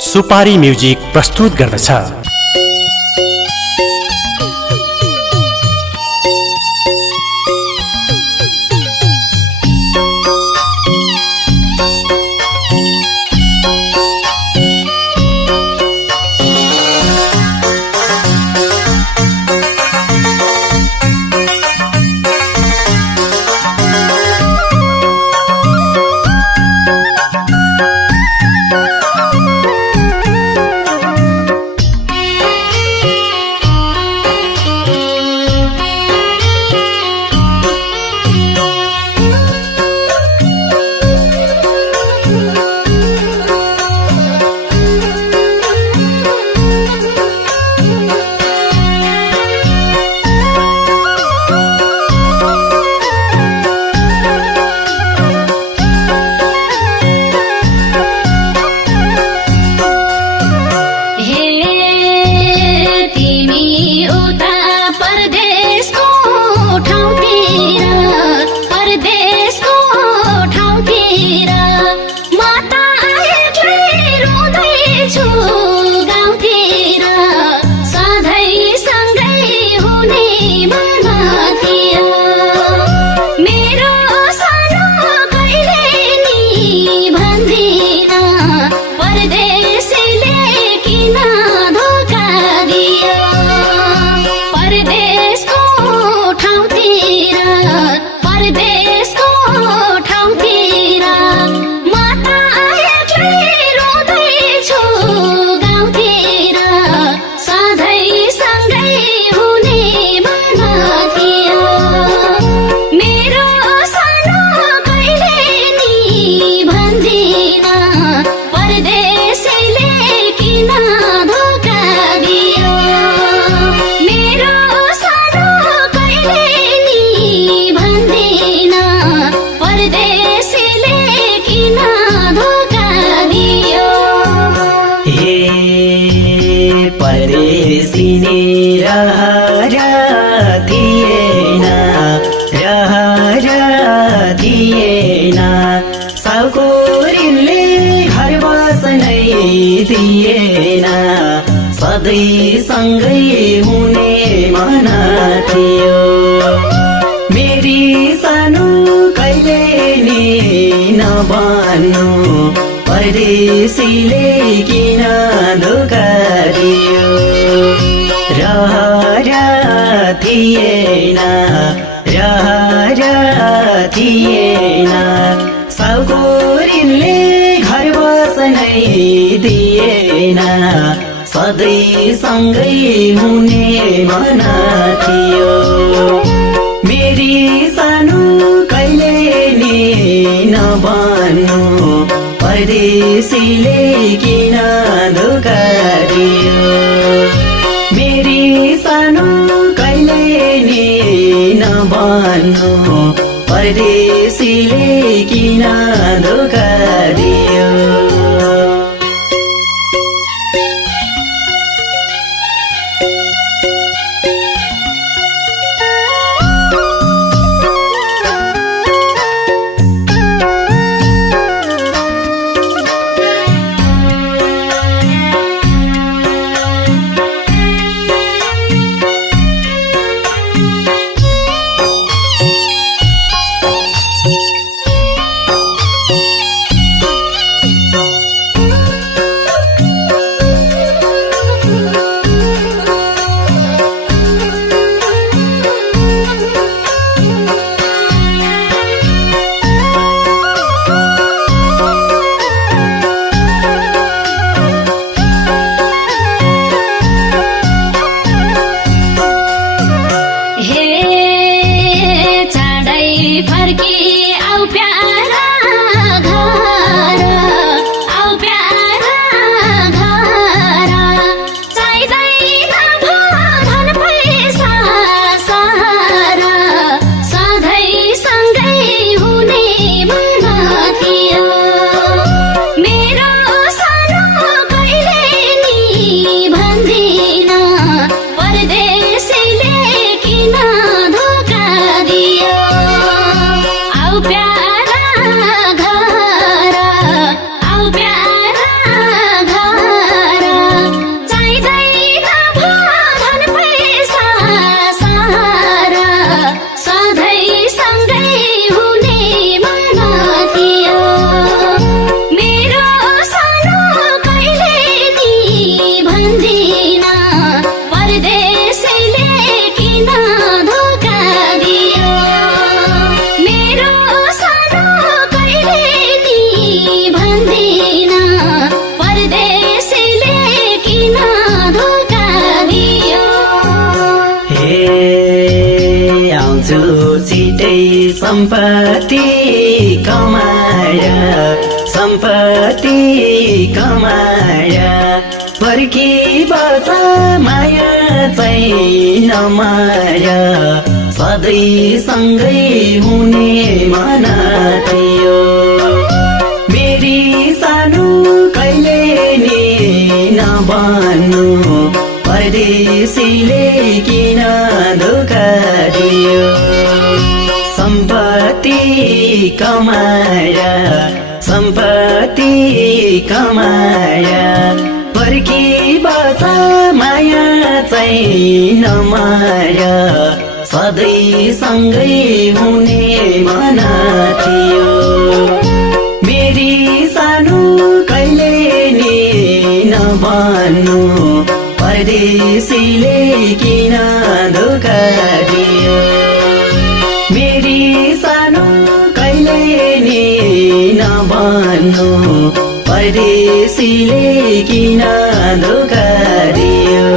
सुपारी म्युजिक प्रस्तुत गर्दछ। सधैँ सँगै हुने मन थियो। मेरी सानो कहिले नि नभन्नु, परदेशीले किन धोका दियो। रहर थिएन, रहर थिएन, साउकोरीले घर बस्नै दिएन। सधैँ सँगै हुने मन थियो। मेरी सानो कहिले नि नभन्नु, परदेशीले किन धोका दियो। मेरी सानो कहिले नि नभन्नु, परदेशीले किन धोका दियो। दुईटै सम्पत्ति कमाया सम्पत्ति कमाया फर्की बस माया चाहिँ नमाया सधैँ सँगै हुने मन थियो मेरी सानो कहिले नि नबन्नु परदेशीले किन धोका दियो सम्पत्ति कमाया सम्पत्ति कमाया फर्की बस माया चाहिँ नमाया सधैँ सँगै हुने मन थियो मेरी सानो कहिले नि नबन्नु परदेशीले किन धोका दियो मेरी सानो कहिले नि नबन्नु परदेशीले किन धोका दियो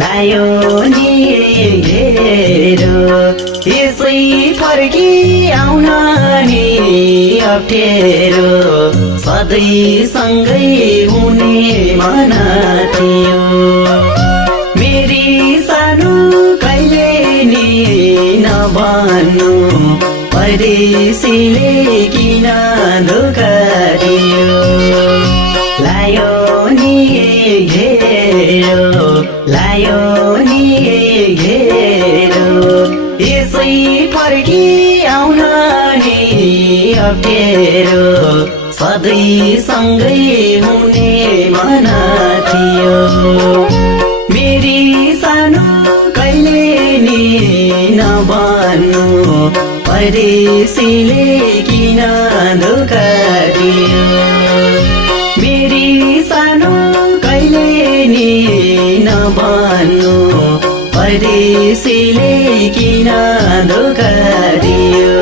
लायो नि घेरो यसै फर्की आउन नि अप्ठ्यारो सधैँ सँगै हुने मन थियो मेरी सानो कहिले नि नबन्नु परदेशीले किन धोका दियो लायो नि घेरो लायो नि घेरो यसै फर्की आउन नि अप्ठ्यारो सधैँ सँगै हुने मन थियो मेरी सानो कहिले नि नबन्नु परदेशीले किन धोका दियो मेरी सानो कहिले नि नबन्नु परदेशीले किन धोका दियो